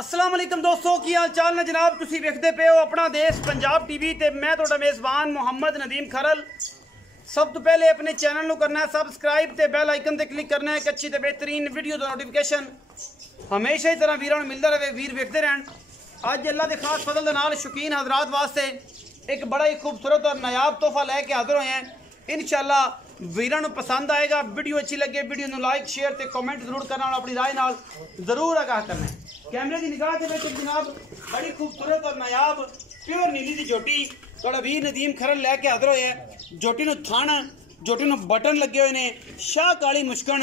अस्सलाम वालेकुम दोस्तों की हाल चाल ने जनाब। तुसी वेखदे पे हो अपना देश पंजाब टीवी ते मैं तुहाडा मेज़बान मोहम्मद नदीम खरल। सब तो पहले अपने चैनल को करना है सबसक्राइब ते बेल आइकन ते क्लिक करना है कि अच्छी ते बेहतरीन वीडियो दा नोटिफिकेशन हमेशा ही तरह वीरां नूं मिलदा रहे, वीर वेखदे रहन। अज अल्लाह के खास फजल दे नाल शौकीन हजरात वास्ते एक बड़ा ही खूबसूरत और नायाब तोहफा लैके हाजिर होए हैं। इंशाअल्लाह वीरां नूं पसंद आएगा। वीडियो अच्छी लगे वीडियो नूं लाइक शेयर ते कमेंट जरूर करना और अपनी राय नाल जरूर आगाह करना है। कैमरे की निगाह के विच जनाब बड़ी खूबसूरत और नायाब प्योर नीली की जोटी थोड़ा वीर नदीम खरल लैके हाजिर होए है। जोटी नूं थण जोटी नूं बटन लगे हुए ने, शाह काली मुश्कन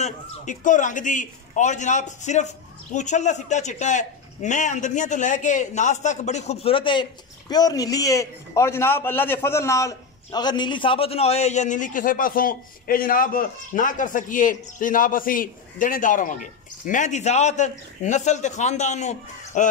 इक्को रंग दी और जनाब सिर्फ पूछल का सिट्टा चिट्टा है। मैं अंदरियां तो लैके नास तक बड़ी खूबसूरत है, प्योर नीली है। और जनाब अल्लाह के फजल नाल अगर नीली साबित ना होए या नीली किसी पासों ये जनाब ना कर सकीए तो जनाब असी देनेदार होवांगे। मैं दी जात नस्ल ते खानदान नूं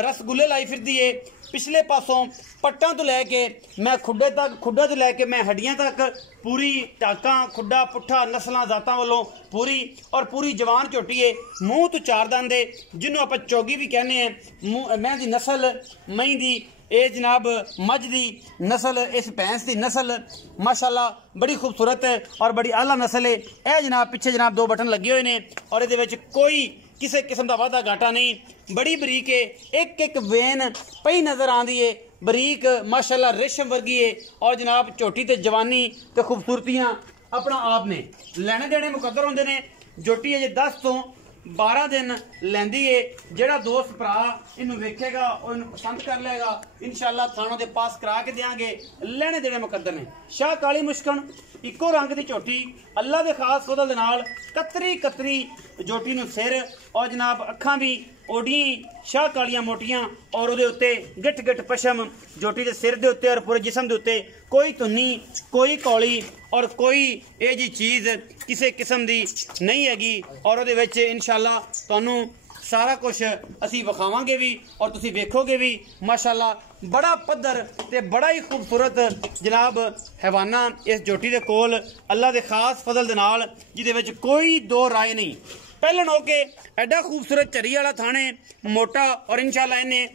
रसगुल्ले लाई फिरदी है। पिछले पासों पट्टां तो लैके मैं खुड्डे तक, खुड्डा तो लैके मैं हड्डियां तक पूरी टाकां खुड्डा पुट्ठा नस्लां जातां वालों पूरी और पूरी जवान झोटी है। मूँह तो चार दंद है जिन्हों आप चौगी भी कहने हैं। मैं दी नस्ल मई दी ये जनाब मझ दी नस्ल, इस भैंस की नस्ल माशाल्लाह बड़ी खूबसूरत है और बड़ी आला नस्ल है। यह जनाब पिछे जनाब दो बटन लगे हुए हैं और ये कोई किसी किस्म का वाधा घाटा नहीं। बड़ी बरीक है, एक एक वेन पई नज़र आती है, बरीक माशाल्लाह रेशम वर्गी है। और जनाब झोटी ते जवानी ते खूबसूरतियाँ अपना आप ने लेने देने मुकद्दर होंदे ने। झोटी है 10 तो 12 दिन लैंदी है। जेड़ा दोस्त भरा इनू वेखेगा और इनू पसंद कर लेगा इंशाअल्लाह थानों के पास करा के देंगे। लेने देने मुकद्दर ने। शाह काली मुश्कन इको रंग की झोटी अल्लाह के खास फजल दे नाल कतरी कतरी झोटी नू सिर और जनाब अखां भी ओडी शाह कालियां मोटियां और उहदे उत्ते गिठ गिठ पशम झोटी के सिर दे उत्ते और पूरे जिसम दे उत्ते कोई धुन्नी कोई कौली और कोई ये जी चीज़ किसी किस्म की नहीं हैगी। और उहदे विच इंशाअल्लाह तुहानूं सारा कुछ असी विखावांगे भी और तुसी वेखोगे भी। माशाल्लाह बड़ा पद्धर ते बड़ा ही खूबसूरत जनाब हैवाना इस झोटी दे कोल अल्लाह के खास फजल दे नाल जिहदे विच कोई दो राय नहीं। पहलन हो के एडा खूबसूरत चरी वाला थाने मोटा और इंशाअल्लाह इन्हें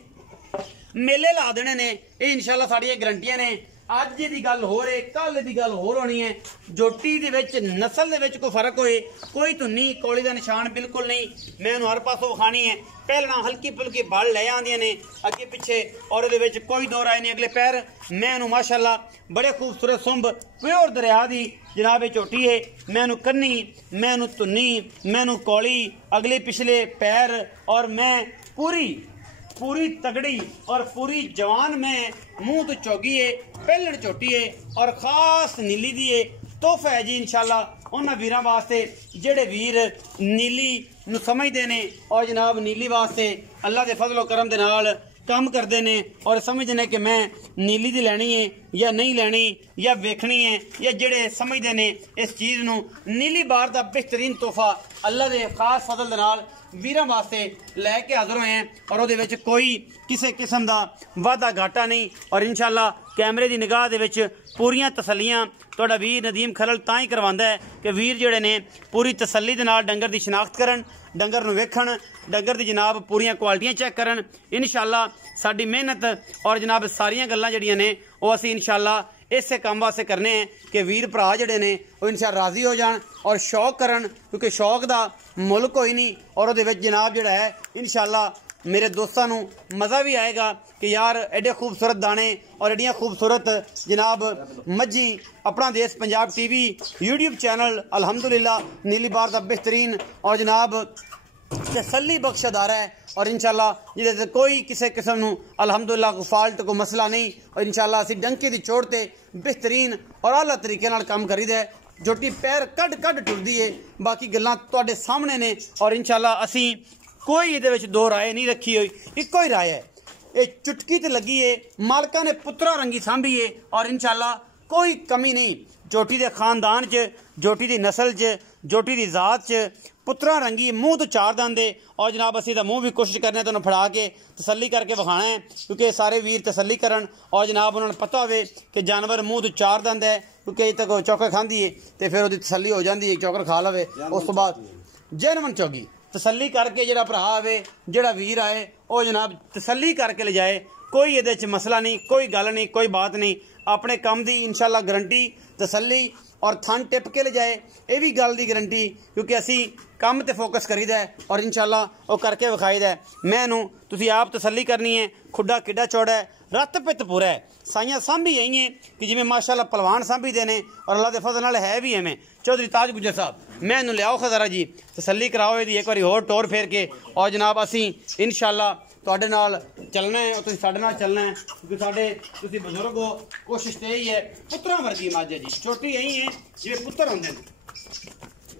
मेले ला देने ने। ये इंशाअल्लाह साड़ियां गारंटियां ने। अज की गल हो रही कल की गल होर होनी है। झोटी दे विच नस्ल दे विच कोई फर्क होए कोई धुन्नी कौली का निशान बिल्कुल नहीं। मैं उन्हें हर पासों विखानी है। पहलना हल्की फुल्की बल ले आंदियां ने अगे पिछे और उहदे विच कोई दो राय नहीं। अगले पैर मैं उन्हें माशाल्लाह बड़े खूबसूरत सुंब प्योर दरिया दी जनाब झोटी है। मैं उन्हें कन्नी मैं उन्हें धुन्नी मैं उन्हें कौली अगले पिछले पैर और मैं पूरी तगड़ी और पूरी जवान में मुंह तो चौगी है। पहलण झोटी है और खास नीली दी है। तोहफा है जी इंशाअल्लाह उन्हां वीरां वास्ते जेड़े वीर नीली नूं समझदे ने और जनाब नीली वास्ते अल्लाह के फजलो करम दे नाल काम करते हैं और समझते हैं कि मैं नीली दी लैनी है या नहीं लैनी या वेखनी है या जेड़े समझते हैं इस चीज़ नूं नीली बार का बेहतरीन तोहफा अल्लाह के खास फजल दे नाल वीरां वास्ते लैके हाजिर होए हैं। और उहदे विच कोई किसी किस्म का वाधा घाटा नहीं। और इंशाअल्लाह कैमरे की निगाह दे विच पूरियां तसल्लियां तुहाडा वीर नदीम खरल तां ही करवांदा है कि वीर जेड़े ने पूरी तसल्ली दे नाल डंगर की शनाख्त करन, डंगर नूं वेखण, डंगर की जनाब पूरियां क्वालिटियां चैक करन। इंशाअल्लाह साडी मेहनत और जनाब सारियां गल्लां जड़ियां ने वो असीं इंशाअल्लाह इस काम वास्ते करने हैं कि वीर भरा जड़े ने वो इंशाअल्लाह राजी हो जान और शौक करन, क्योंकि शौक का मुल कोई नहीं। और उहदे विच जनाब जिहड़ा है इंशाअल्लाह मेरे दोस्तों नूं मज़ा भी आएगा कि यार एडे खूबसूरत दाने और एडियां खूबसूरत जनाब मज्जी अपना देश पंजाब टीवी यूट्यूब चैनल अल्हम्दुलिल्लाह नीली बार का बेहतरीन और जनाब तसल्ली बख्श अदारा है। और इंशाअल्लाह जिहदे कोई किसी किस्म नूं अल्हम्दुलिल्लाह कोई फाल्ट कोई मसला नहीं। और इंशाअल्लाह असीं डंके की चोट ते बेहतरीन और आला तरीके नाल काम करीदा है। झोटी पैर कड कड टुरदी है। बाकी गल्लां तुहाडे सामने ने और इंशाअल्लाह असीं कोई इहदे विच दो राय नहीं रखी हुई, इक्को ही राय है। ये चुटकी ते लगी है, मालका ने पुत्रा रंगी सांभी है और इंशाअल्लाह कोई कमी नहीं। झोटी के खानदान च, झोटी की नस्ल च, झोटी की जात च पुत्रा रंगी मूँह तो चार दंद है। और जनाब असी तो मूँह भी कोशिश करने तो फड़ा के तसल्ली करके विखाना है, क्योंकि सारे वीर तसल्ली करन और जनाब उन्होंने पता हो कि जानवर मूँह तो चार दंद है, क्योंकि अजे तक चौकर खाँदी है तो फिर वो तसल्ली हो जाती है चौकर खा लवे। उस तो बाद जैनवन चौगी तसल्ली करके जिहड़ा भरा आवे जिहड़ा वीर आए वो जनाब तसल्ली करके ले जाए। कोई ये मसला नहीं, कोई गल नहीं, कोई बात नहीं। अपने काम की इंशाल्लाह गारंटी तसल्ली और थन टिप के ले जाए, ये भी गल की गारंटी, क्योंकि असी काम ते फोकस करीदा है और इंशाल्लाह वो करके विखाईदा है। मैनू तुसी आप तसल्ली करनी है। खुडा किड्डा चौड़ा है, रत पित पूरा है, साइयां सांभी यही है कि जिमें माशाल्लाह पलवान सांभी देने और अल्लाह के फजल नाल है भी एवें। चौधरी ताज गुजर साहब मैनू लियाओ खजारा जी, तसल्ली कराओ यदी एक बार होर टोर फेर के, और जनाब असी इंशाल्लाह तुहाडे नाल चलना है और तुसीं साडे नाल चलना है, क्योंकि साडे तुसीं बजुर्ग हो। कोशिश तो यही है, पुत्रा वर्गी मज है जी, छोटी यही है जिवें पुत्र होंदे ने।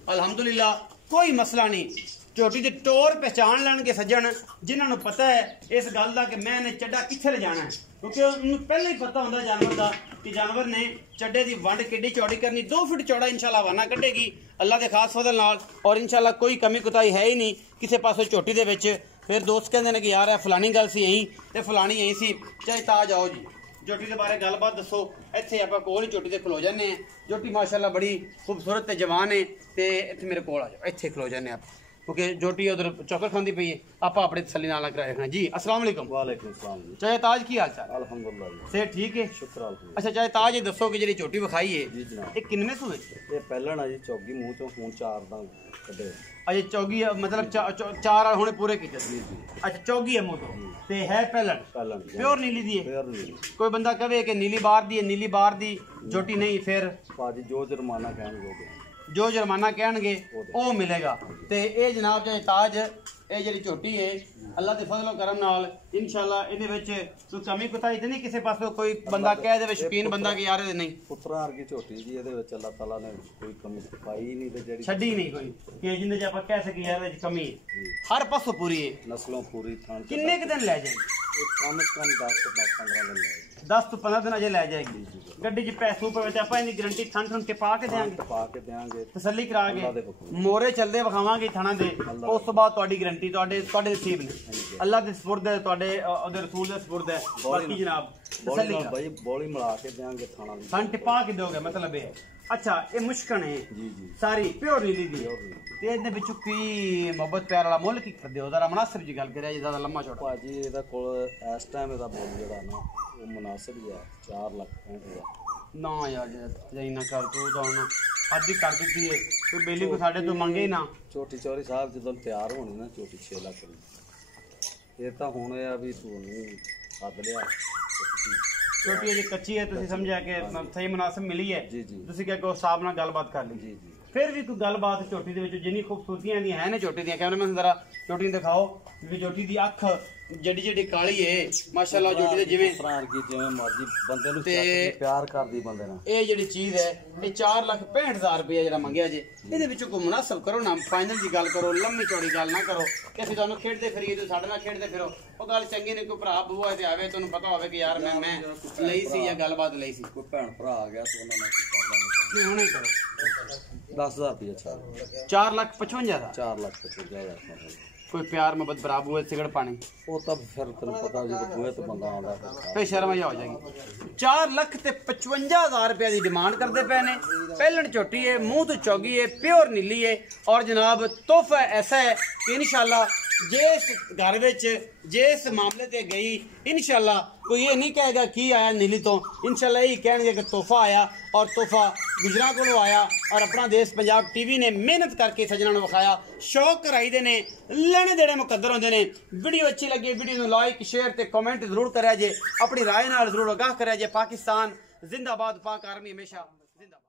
अलहमदुलिल्लाह कोई मसला नहीं। झोटी की टोर पहचान लैणगे सज्जन जिन्होंने पता है इस गल का कि मैंने चड्डा कित्थे ले जाना है, क्योंकि उन्हें पहले ही पता होंदा जानवर का कि जानवर ने चड्डे की वंड किड्डी चौड़ी करनी। 2 फुट चौड़ा इंशाल्लाह वाना कड्डेगी अल्लाह के खास फजल नाल, और इंशाल्लाह कोई कमी कुताही है ही नहीं किसी पासों झोटी दे विच। फिर दोस्त कहते हैं कि यार है फलानी गल सी यही तो फलानी यही सी। चाहे ताज आओ जी, झोटी के बारे गलबात दसो। इत्थे आपां कोल ही झोटी ते खलो जाने हैं। झोटी माशाल्लाह बड़ी खूबसूरत ते जवान है, तो इत्थे मेरे कोल आ जाओ, इत्थे खलो जाने आप, क्योंकि झोटी उधर चौकर खाती पई है। आप अपने तसल्ली नाल कराए रखना जी। अस्सलाम वालेकुम। वालेकुम सलाम जी। चाहे ताज की हाल चाल? अल्हम्दुलिल्लाह से ठीक है, शुक्र अल्हम्दुलिल्लाह। अच्छा चाहे ताज ये दसो कि जी झोटी विखाई है जी जनाब, ये किनवें सूए? ये पहलन है जी, चौगी मुंह चों खून 4 दांत कड्डे। अच्छा चौगी मतलब 4 हुणे पूरे कीते? जी जी। अच्छा चौगी है मुंह तो ते है पहलन प्योर नीली दी है? प्योर नीली। कोई बंदा कहे कि नीली बार दी है, नीली बार दी झोटी नहीं, फिर पाजी जो जुर्माना कहणगे जो जुर्माना कहणगे वो मिलेगा। तो ये जनाब चाहे ताज ये जी झोटी है अल्लाह के फजलो करम नाल इंशाल्लाह इहदे विच कोई कमी कुताही तो नहीं किसी पासों कोई बंदा कह दे शौकीन बंदा कि यार ये नहीं पुत्रा वर्गी झोटी जी, इहदे विच अल्लाह ताला ने कोई कमी पाई नहीं ते जेड़ी छड्डी नहीं कोई कि जिंदे च आपां कह सकी यार इहदे च कमी है, हर पासों पूरी है। नस्लों पूरी थान किन्ने क दिन लै जाएगी? कम से कम 10 से 15 दिन लगेगा। 10 तो 15 दिन अजे लै जाएगी। गड्डी च पैसों पे आपां इहदी गारंटी थन थन टिपा के देंगे, पा के देंगे, तसल्ली करा के मोरे चलदे विखावांगे थाना दे, उस तो बाद तुहाडी गारंटी तुहाडे नसीब ने अल्लाह दे सुपुर्द है, तुहाडे ओदे रसूल दे सुपुर्द है। बाकी जनाब तसल्ली करा भाई बॉली मिला के देंगे थाना भी थन टिपा के दोगे मतलब है। अच्छा ये मुश्किल है जी जी, सारी प्योर नीली दी प्योर नीली। ते इहदे विचों की मोहब्बत प्यार वाला मुल की करदे हो? जरा मुनासिब जी गल करिया जी, ज्यादा लम्मा छोटा। भाजी ਇਹਦਾ ਕੋਲ ਇਸ ਟਾਈਮ ਇਹਦਾ ਮੁੱਲ ਜਿਹੜਾ ਨਾ ਉਹ ਮੁਨਾਸਿਬ ਹੀ ਹੈ 4,65,000। ना यार जई ना कर तू तो ना हद ही कर दी है, कोई बेली को साडे तो मंगे ही ना। ਝੋਟੀ ਚੌਰੀ ਸਾਹਿਬ ਜਦੋਂ ਤਿਆਰ ਹੋਣੀ ਨਾ ਝੋਟੀ 6 ਲੱਖ ਦੀ, ਇਹ ਤਾਂ ਹੁਣ ਇਹ ਆ ਵੀ ਤੁਹਾਨੂੰ ਹੱਦ ਲਿਆ छोटी अजे कच्ची है, तुसी समझा कि सही मुनासिब मिली है, जी जी तुसी क्या को साहब नाल गलबात कर ली जी जी। फिर भी कोई गलबात झोटी दे विच जिन्नी खूबसूरतियां दी है ना झोटी दी, कैमरा मैन जरा झोटी दिखाओ भी झोटी दी अख जड़ी जड़ी काली है माशाल्लाह। झोटी दे जिवें ਫਰਾਰ ਕੀ ਜਿਵੇਂ ਮਰਜੀ ਬੰਦੇ ਨੂੰ ਤੇ ਪਿਆਰ ਕਰਦੀ ਬੰਦੇ ਨਾਲ। ਇਹ ਜਿਹੜੀ ਚੀਜ਼ ਹੈ ਇਹ 4,65,000 ਰੁਪਏ ਜਿਹੜਾ ਮੰਗਿਆ ਜੇ, ਇਹਦੇ ਵਿੱਚੋਂ ਕੋਈ ਮੁਨਾਸਬ ਕਰੋ ਨਾ, ਫਾਈਨਲ ਦੀ ਗੱਲ ਕਰੋ, ਲੰਮੀ ਚੌੜੀ ਗੱਲ ਨਾ ਕਰੋ ਕਿ ਅਸੀਂ ਤੁਹਾਨੂੰ ਖੇਡਦੇ ਫਿਰੀਏ ਤੇ ਸਾਡੇ ਨਾਲ ਖੇਡਦੇ ਫਿਰੋ। ਉਹ ਗੱਲ ਚੰਗੀ ਨਹੀਂ। ਕੋਈ ਭਰਾ ਬੂਆ ਤੇ ਆਵੇ ਤੁਹਾਨੂੰ ਪਤਾ ਹੋਵੇ ਕਿ ਯਾਰ ਮੈਂ ਲਈ ਸੀ ਜਾਂ ਗੱਲਬਾਤ ਲਈ ਸੀ, ਕੋਈ ਭੈਣ ਭਰਾ ਆ ਗਿਆ ਤੇ ਉਹਨਾਂ ਨਾਲ ਕੀ ਕਰ ਲਾਂਗੇ। ਨਹੀਂ ਹੁਣੇ ਕਰੋ। 10,000 ਰੁਪਏ ਛੱਡ 4,55,000 ਦਾ 4,55,000 ਕੋਈ ਪਿਆਰ ਮੁਹੱਬਤ ਭਰਾ ਬੂਏ ਸਿਗੜ ਪਾਣੀ ਉਹ ਤਾਂ ਫਿਰ ਤੈਨੂੰ ਪਤਾ ਜਦੋਂ ਬੂਹੇ ਤੇ ਬੰਦਾ ਆਉਂਦਾ ਫਿਰ ਫੇ ਸ਼ਰਮ ਆ ਹੋ ਜਾਏਗੀ। 4,55,000 ਰੁਪਏ ਦੀ ਡਿਮਾਂਡ ਕਰਦੇ ਪਏ ਨੇ। ਪਹਿਲਣ ਝੋਟੀ ਹੈ, ਮੂੰਹ ਤੋਂ ਚੌਗੀ ਹੈ, प्योर नीली है। और जनाब तोहफा ऐसा है कि इंशाल्लाह जिस घर विच जिस मामले ते गई इंशाल्लाह कोई ये नहीं कहेगा की आया नीली तो, इंशाल्लाह यही कहेंगे कि तोहफा आया और तोहफा गुजरा कोलों आया। और अपना देश पंजाब टीवी ने मेहनत करके सजना नूं विखाया, शौक कराई दे ने, लेने देने मुकद्दर होंदे ने। वीडियो अच्छी लगी वीडियो नूं लाइक शेयर ते कमेंट जरूर करिया जे, अपनी राय नाल जरूर आगाह करिया जे। पाकिस्तान जिंदाबाद, पाक आर्मी हमेशा जिंदाबाद।